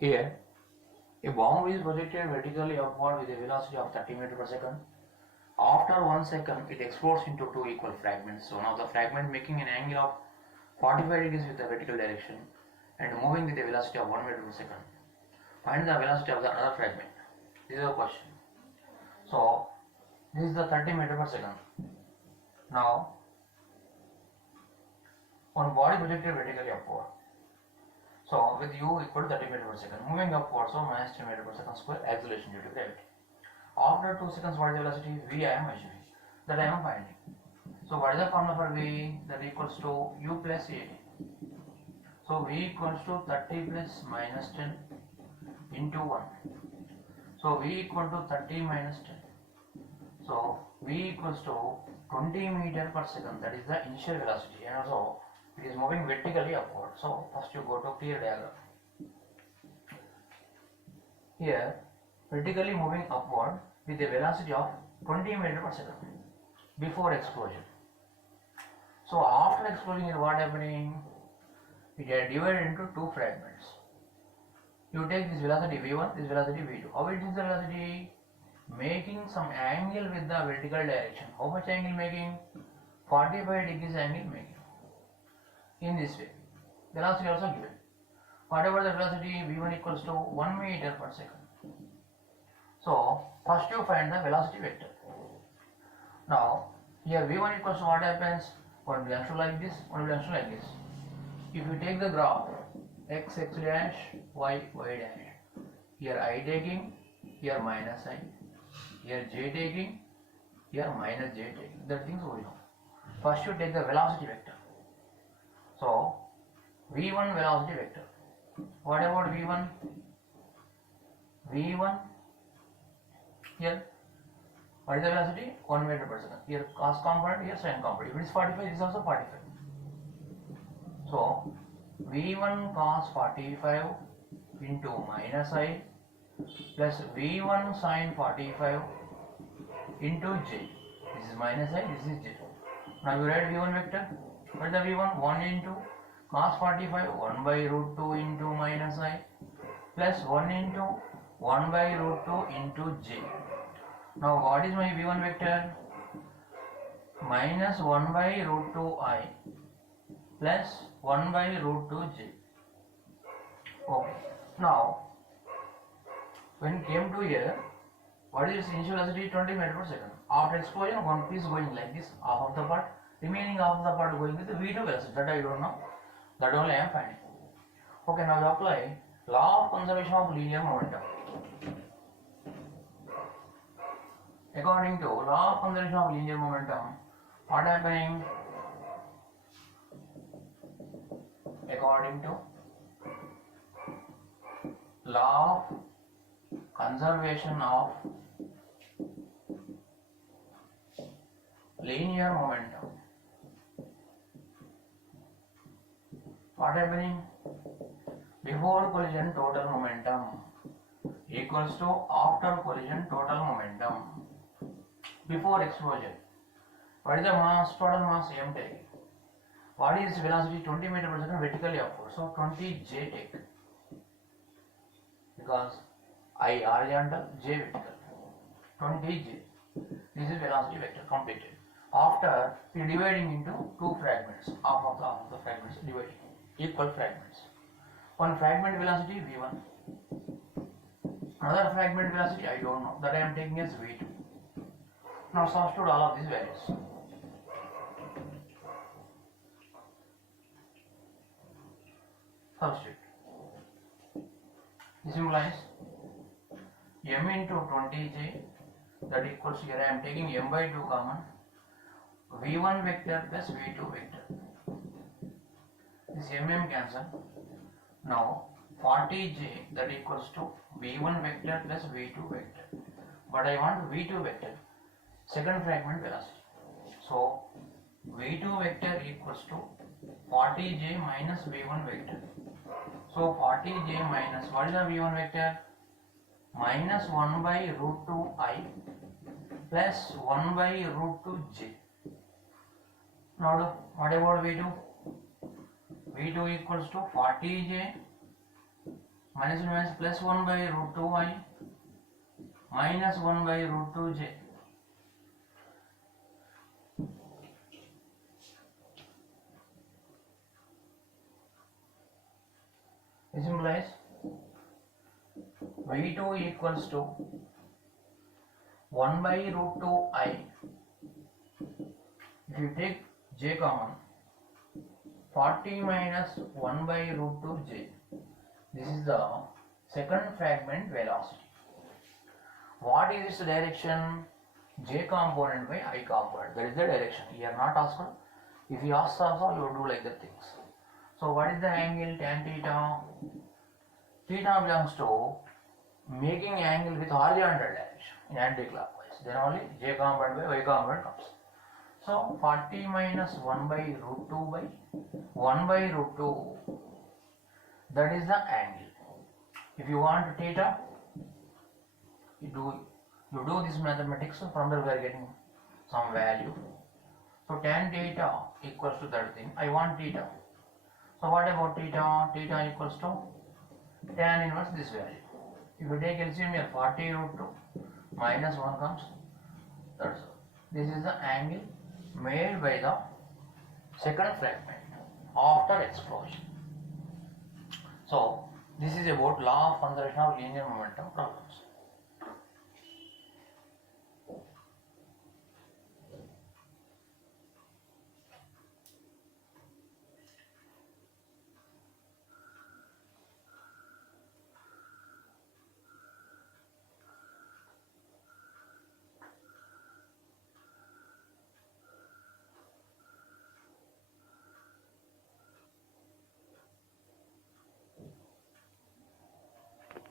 Here, a bomb is projected vertically upward with a velocity of 30 meters per second. After 1 second, it explodes into two equal fragments. One of the fragment making an angle of 45 degrees with the vertical direction and moving with a velocity of 1 meter per second. Find the velocity of the other fragment. This is the question. So, this is the 30 meters per second. Now, one body projected vertically upward. So, with u equal to 30 meters per second, moving upward, so minus 10 meters per second square acceleration due to gravity. After 2 seconds, what is the velocity? V I am measuring. That I am finding. So, what is the formula for V? That equals to u plus 80. So, V equals to 30 plus minus 10 into 1. So, V equal to 30 minus 10. So, V equals to 20 meter per second. That is the initial velocity. And also, it is moving vertically upward. So, first you go to clear diagram. Here, vertically moving upward with a velocity of 20 meters per second before explosion. So, after explosion, what happening? It is divided into two fragments. You take this velocity v1, this velocity v2. How it is the velocity? Making some angle with the vertical direction. How much angle making? 45 degrees angle making. In this way, velocity also given. Whatever the velocity, v1 equals to 1 meter per second. So, first you find the velocity vector. Now, here v1 equals to what happens? One belongs to like this, one belongs to like this. If you take the graph, x dash, y dash. Here I taking, here minus I. Here j taking, here minus j taking. That things going on. First you take the velocity vector. So, v1 velocity vector. What about v1? v1, here, what is the velocity? 1 meter per second. Here cos component, here sin component. If it is 45, this is also 45. So, v1 cos 45 into minus I plus v1 sin 45 into j. This is minus I, this is j. Now you write v1 vector. What is the v1? 1 into cos 45, 1 by root 2 into minus I plus 1 into 1 by root 2 into j. Now what is my v1 vector? Minus 1 by root 2 I plus 1 by root 2 j. Okay. Now, when came to here, what is initial velocity? 20 meters per second. After explosion, one piece going like this, half of the part, remaining half of the part going with the v2 velocity. That I don't know. That only I am finding. Okay, now we apply law of conservation of linear momentum. According to law of conservation of linear momentum, what happening? According to law of conservation of linear momentum, what happening? Before collision total momentum equals to after collision total momentum. Before explosion, what is the mass? Total mass m take. What is velocity? 20 meters per second vertically upward. So 20 j take. Because I horizontal, j vertical. 20 j. This is velocity vector completed. After dividing into two fragments, half of the fragments dividing equal fragments. One fragment velocity v1. Another fragment velocity I don't know. That I am taking as v2. Now substitute all of these values. Substitute. This implies m into 20j, that equals, here I am taking m by 2 common, v1 vector plus v2 vector. This cancel. Now 40j, that equals to v1 vector plus v2 vector. But I want v2 vector, second fragment velocity. So v2 vector equals to 40j minus v1 vector. So 40j minus, what is the v1 vector? Minus 1 by root 2 I plus 1 by root 2 j. Now what about v2? v2 equals to 40j minus minus plus 1 by root 2i minus 1 by root 2j. This implies v2 equals to 1 by root 2i. If you take j common, 40 minus 1 by root 2j. This is the second fragment velocity. What is its direction? J component by I component. That is the direction. Here not asked. If you ask also, you will do like that things. So what is the angle tan theta? Theta belongs to making angle with horizontal direction in anti-clockwise. Then only J component by Y component comes. So 40 minus 1 by root 2 by 1 by root 2. That is the angle. If you want theta, you do this mathematics. From there we are getting some value. So tan theta equals to that thing. I want theta. So what about theta? Theta equals to tan inverse this value. If you take LCM here, 40 root 2 minus 1 comes. That's all. This is the angle made by the second fragment after explosion. So this is about law of conservation of linear momentum problems.